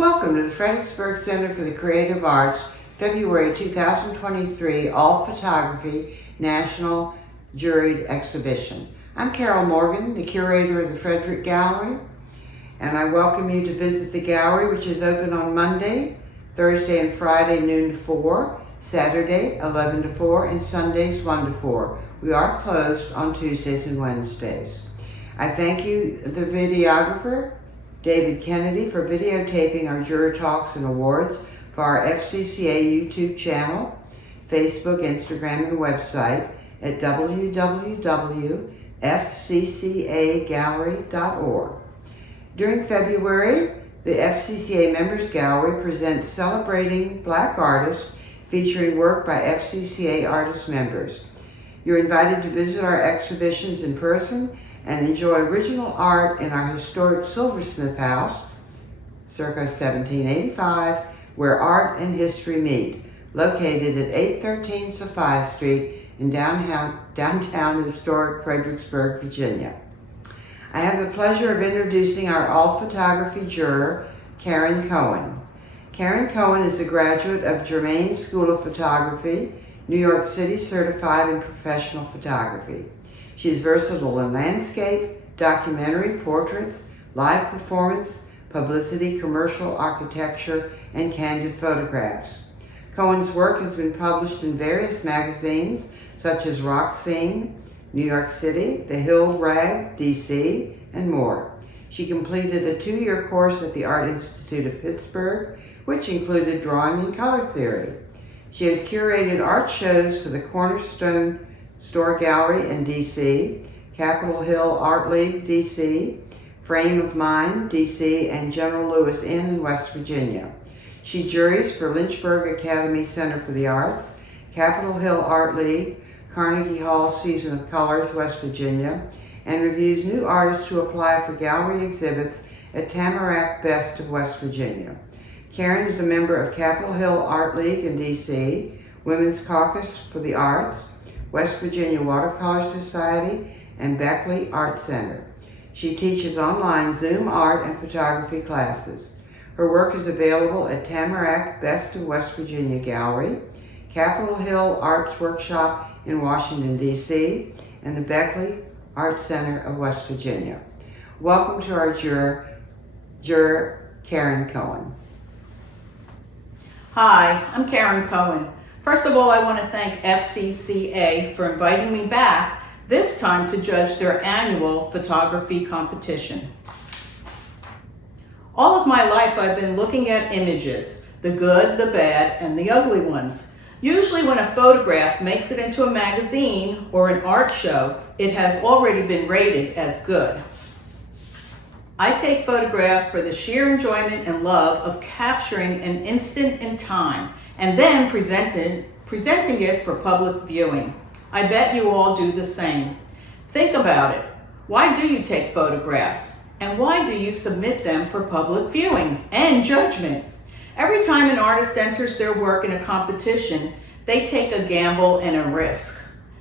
Welcome to the Frederick Center for the Creative Arts, February 2023 All Photography National Juried Exhibition. I'm Carol Morgan, the curator of the Frederick Gallery, and I welcome you to visit the gallery, which is open on Monday, Thursday and Friday noon to 4, Saturday 11 to 4, and Sundays 1 to 4. We are closed on Tuesdays and Wednesdays. I thank you, the videographer, David Kennedy, for videotaping our juror talks and awards for our Fcca YouTube channel, Facebook, Instagram, and website at www.fccagallery.org. During February, the Fcca Members Gallery presents Celebrating Black Artists, featuring work by Fcca artist members. You're invited to visit our exhibitions in person and enjoy original art in our historic silversmith house, circa 1785, where art and history meet, located at 813 Sophia Street in downtown historic Fredericksburg, Virginia. I have the pleasure of introducing our all photography juror, Karen Cohen. Karen Cohen is a graduate of Germain School of Photography, New York City certified in professional photography. She is versatile in landscape, documentary, portraits, live performance, publicity, commercial architecture, and candid photographs. Cohen's work has been published in various magazines such as Rock Scene, New York City, The Hill Rag, DC, and more. She completed a 2-year course at the Art Institute of Pittsburgh, which included drawing and color theory. She has curated art shows for the Cornerstone Store Gallery in DC, Capitol Hill Art League, DC, Frame of Mind, DC, and General Lewis Inn in West Virginia. She juries for Lynchburg Academy Center for the Arts, Capitol Hill Art League, Carnegie Hall Season of Colors, West Virginia, and reviews new artists who apply for gallery exhibits at Tamarack Best of West Virginia. Karen is a member of Capitol Hill Art League in DC, Women's Caucus for the Arts, West Virginia Watercolor Society, and Beckley Art Center. She teaches online Zoom art and photography classes. Her work is available at Tamarack Best of West Virginia Gallery, Capitol Hill Arts Workshop in Washington, D.C., and the Beckley Art Center of West Virginia. Welcome to our juror Karen Cohen. Hi, I'm Karen Cohen. First of all, I want to thank Fcca for inviting me back, this time to judge their annual photography competition. All of my life I've been looking at images, the good, the bad, and the ugly ones. Usually when a photograph makes it into a magazine or an art show, it has already been rated as good. I take photographs for the sheer enjoyment and love of capturing an instant in time and then presenting it for public viewing. I bet you all do the same. Think about it. Why do you take photographs? And why do you submit them for public viewing and judgment? Every time an artist enters their work in a competition, they take a gamble and a risk.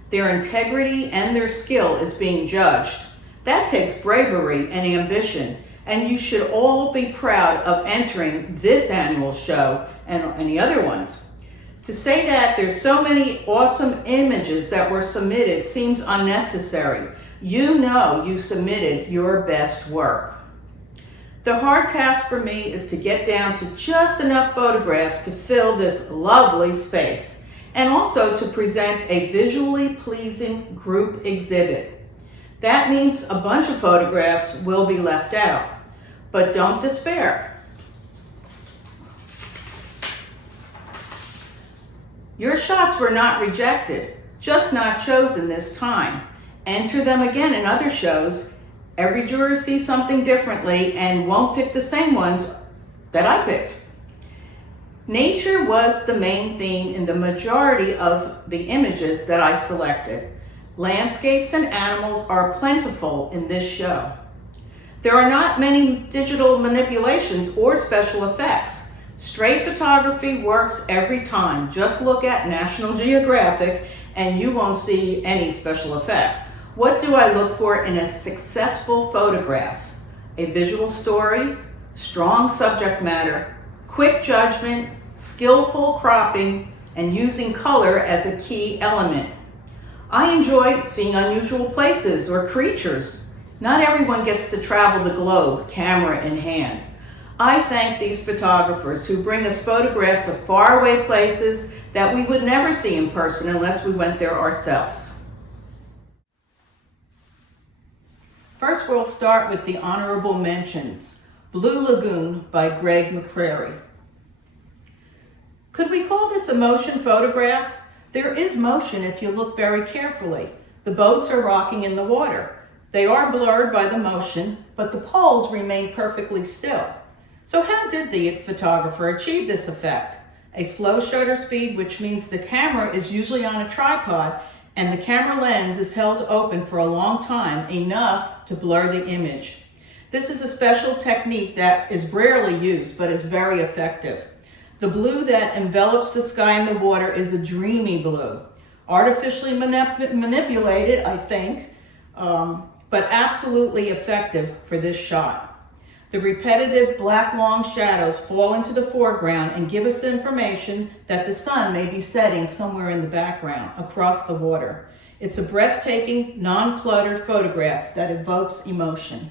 Their integrity and their skill is being judged. That takes bravery and ambition, and you should all be proud of entering this annual show and any other ones. To say that there's so many awesome images that were submitted seems unnecessary. You know you submitted your best work. The hard task for me is to get down to just enough photographs to fill this lovely space, and also to present a visually pleasing group exhibit. That means a bunch of photographs will be left out, but don't despair. Your shots were not rejected, just not chosen this time. Enter them again in other shows. Every juror sees something differently and won't pick the same ones that I picked. Nature was the main theme in the majority of the images that I selected. Landscapes and animals are plentiful in this show. There are not many digital manipulations or special effects. Straight photography works every time. Just look at National Geographic and you won't see any special effects. What do I look for in a successful photograph? A visual story, strong subject matter, quick judgment, skillful cropping, and using color as a key element. I enjoy seeing unusual places or creatures. Not everyone gets to travel the globe, camera in hand. I thank these photographers who bring us photographs of faraway places that we would never see in person unless we went there ourselves. First, we'll start with the honorable mentions. Blue Lagoon by Greg McCrary. Could we call this a motion photograph? There is motion if you look very carefully. The boats are rocking in the water. They are blurred by the motion, but the poles remain perfectly still. So how did the photographer achieve this effect? A slow shutter speed, which means the camera is usually on a tripod and the camera lens is held open for a long time, enough to blur the image. This is a special technique that is rarely used, but is very effective. The blue that envelops the sky and the water is a dreamy blue. Artificially manipulated, I think, but absolutely effective for this shot. The repetitive black long shadows fall into the foreground and give us information that the sun may be setting somewhere in the background across the water. It's a breathtaking, non-cluttered photograph that evokes emotion.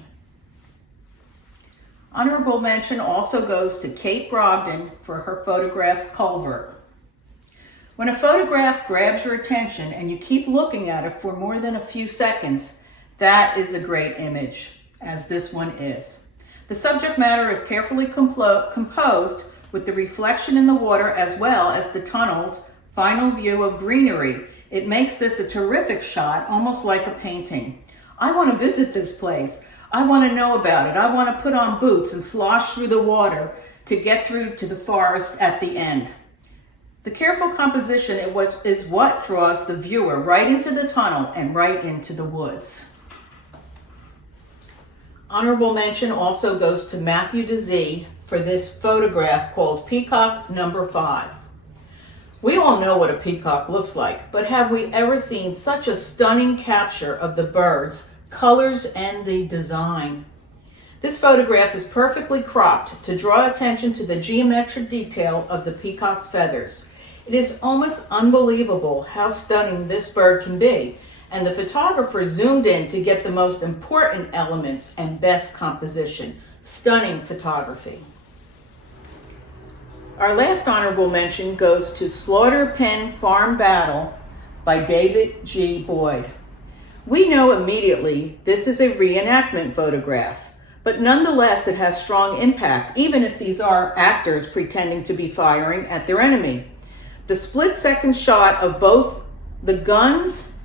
Honorable mention also goes to Kate Brogdon for her photograph Culvert. When a photograph grabs your attention and you keep looking at it for more than a few seconds, that is a great image, as this one is. The subject matter is carefully composed with the reflection in the water as well as the tunnel's final view of greenery. It makes this a terrific shot, almost like a painting. I want to visit this place. I want to know about it. I want to put on boots and slosh through the water to get through to the forest at the end. The careful composition is what draws the viewer right into the tunnel and right into the woods. Honorable mention also goes to Matthew DeZee for this photograph called Peacock Number 5. We all know what a peacock looks like, but have we ever seen such a stunning capture of the birds, colors, and the design? This photograph is perfectly cropped to draw attention to the geometric detail of the peacock's feathers. It is almost unbelievable how stunning this bird can be, and the photographer zoomed in to get the most important elements and best composition. Stunning photography. Our last honorable mention goes to Slaughter Pen Farm Battle by David G. Boyd. We know immediately this is a reenactment photograph, but nonetheless it has strong impact, even if these are actors pretending to be firing at their enemy. The split-second shot of both the guns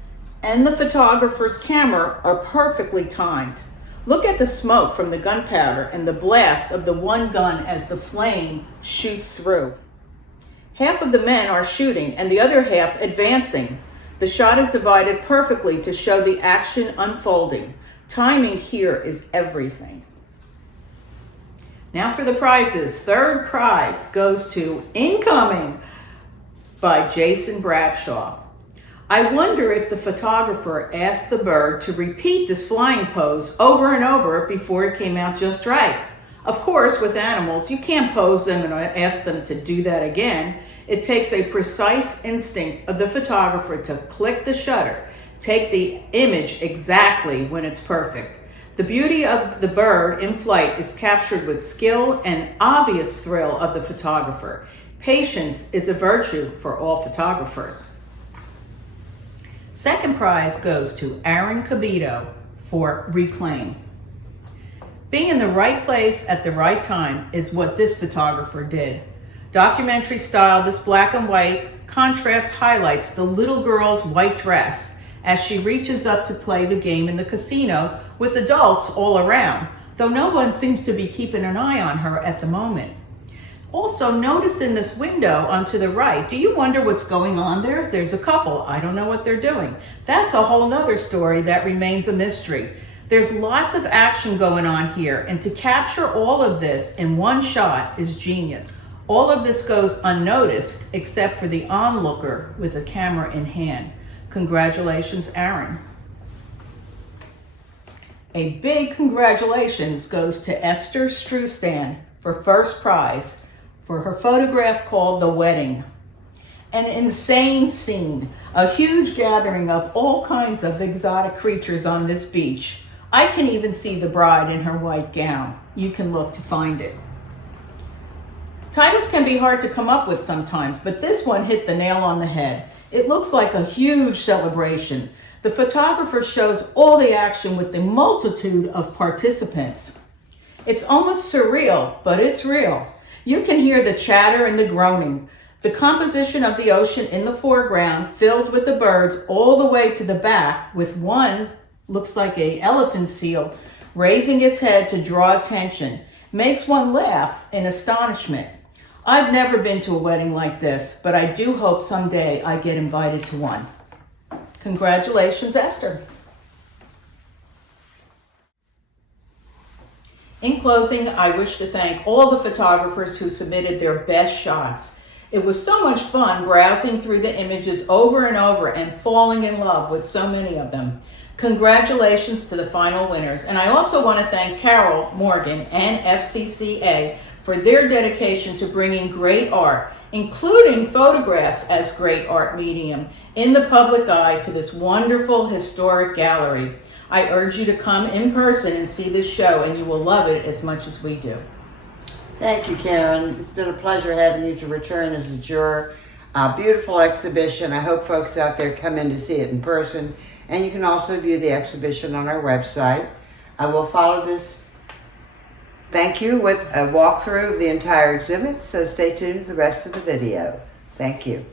and the photographer's camera are perfectly timed. Look at the smoke from the gunpowder and the blast of the one gun as the flame shoots through. Half of the men are shooting and the other half advancing. The shot is divided perfectly to show the action unfolding. Timing here is everything. Now for the prizes. Third prize goes to Incoming by Jason Bradshaw. I wonder if the photographer asked the bird to repeat this flying pose over and over before it came out just right. Of course, with animals, you can't pose them and ask them to do that again. It takes a precise instinct of the photographer to click the shutter, take the image exactly when it's perfect. The beauty of the bird in flight is captured with skill and obvious thrill of the photographer. Patience is a virtue for all photographers. Second prize goes to Aaron Cabito for Reclaim. Being in the right place at the right time is what this photographer did. Documentary style, this black and white contrast highlights the little girl's white dress as she reaches up to play the game in the casino with adults all around, though no one seems to be keeping an eye on her at the moment. Also, notice in this window on to the right, do you wonder what's going on there? There's a couple. I don't know what they're doing. That's a whole nother story that remains a mystery. There's lots of action going on here, and to capture all of this in one shot is genius. All of this goes unnoticed except for the onlooker with a camera in hand. Congratulations, Aaron. A big congratulations goes to Esther Strustan for first prize for her photograph called The Wedding. An insane scene, a huge gathering of all kinds of exotic creatures on this beach. I can even see the bride in her white gown. You can look to find it. Titles can be hard to come up with sometimes, but this one hit the nail on the head. It looks like a huge celebration. The photographer shows all the action with the multitude of participants. It's almost surreal, but it's real. You can hear the chatter and the groaning. The composition of the ocean in the foreground, filled with the birds all the way to the back, with one, looks like an elephant seal, raising its head to draw attention, makes one laugh in astonishment. I've never been to a wedding like this, but I do hope someday I get invited to one. Congratulations, Esther. In closing, I wish to thank all the photographers who submitted their best shots. It was so much fun browsing through the images over and over and falling in love with so many of them. Congratulations to the final winners. And I also want to thank Carol, Morgan, and Fcca for their dedication to bringing great art, including photographs as great art medium, in the public eye to this wonderful historic gallery. I urge you to come in person and see this show, and you will love it as much as we do. Thank you, Karen. It's been a pleasure having you to return as a juror. Beautiful exhibition. I hope folks out there come in to see it in person. And you can also view the exhibition on our website. I will follow this thank you with a walkthrough of the entire exhibit, so stay tuned to the rest of the video. Thank you.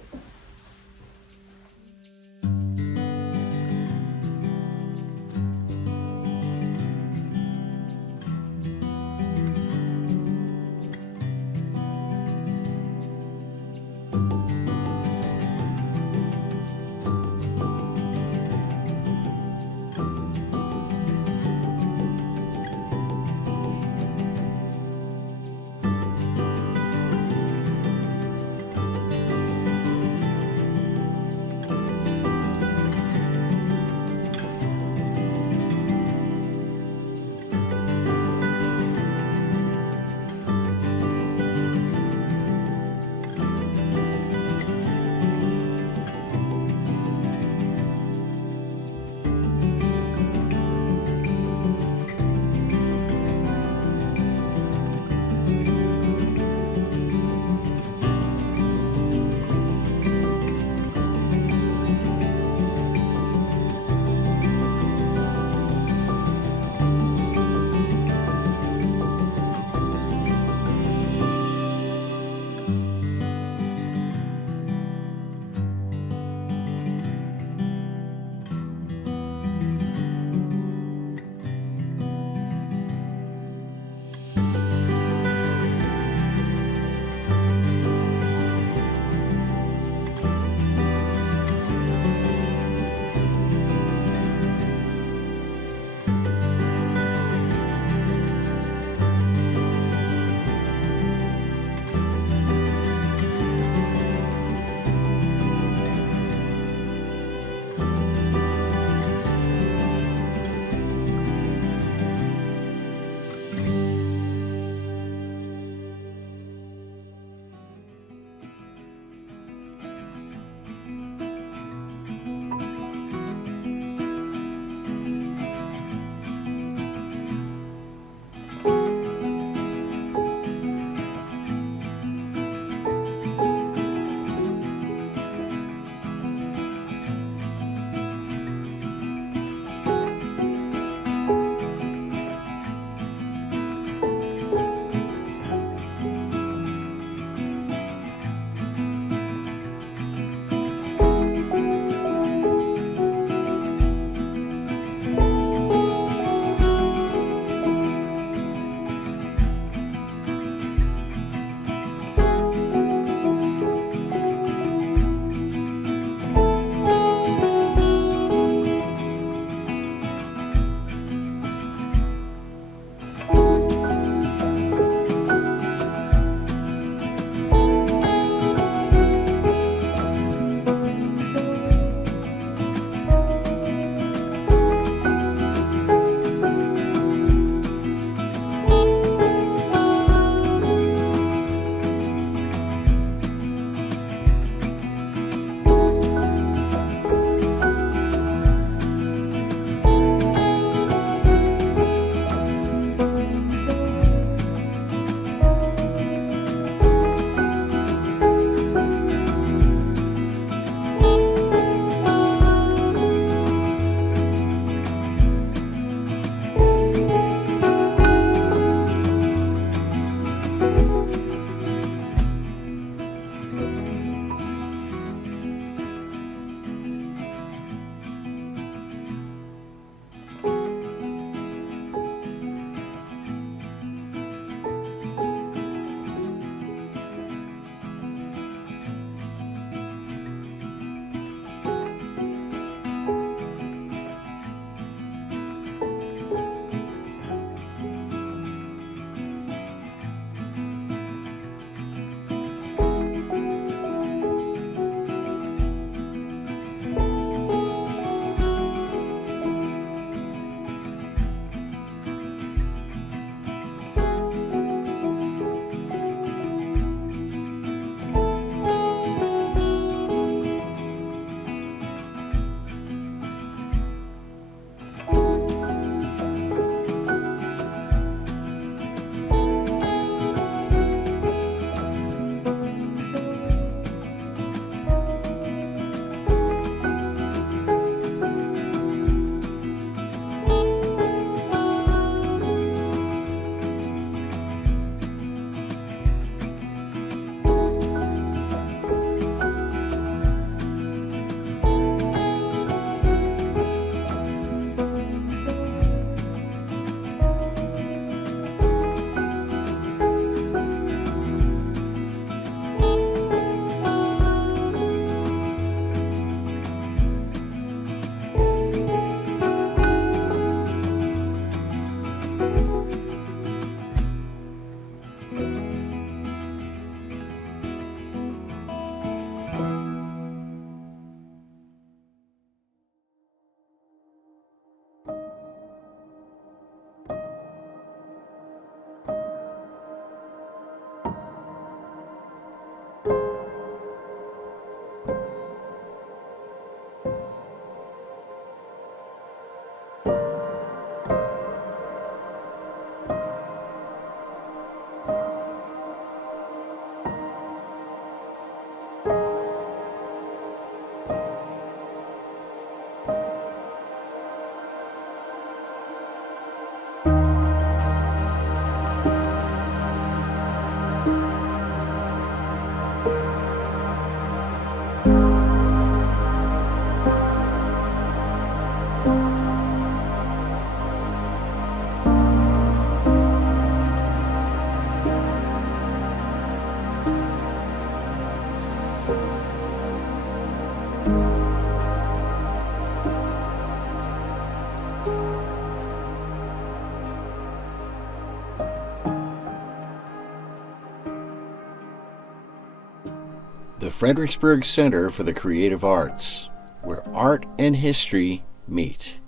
the Fredericksburg Center for the Creative Arts, where art and history meet.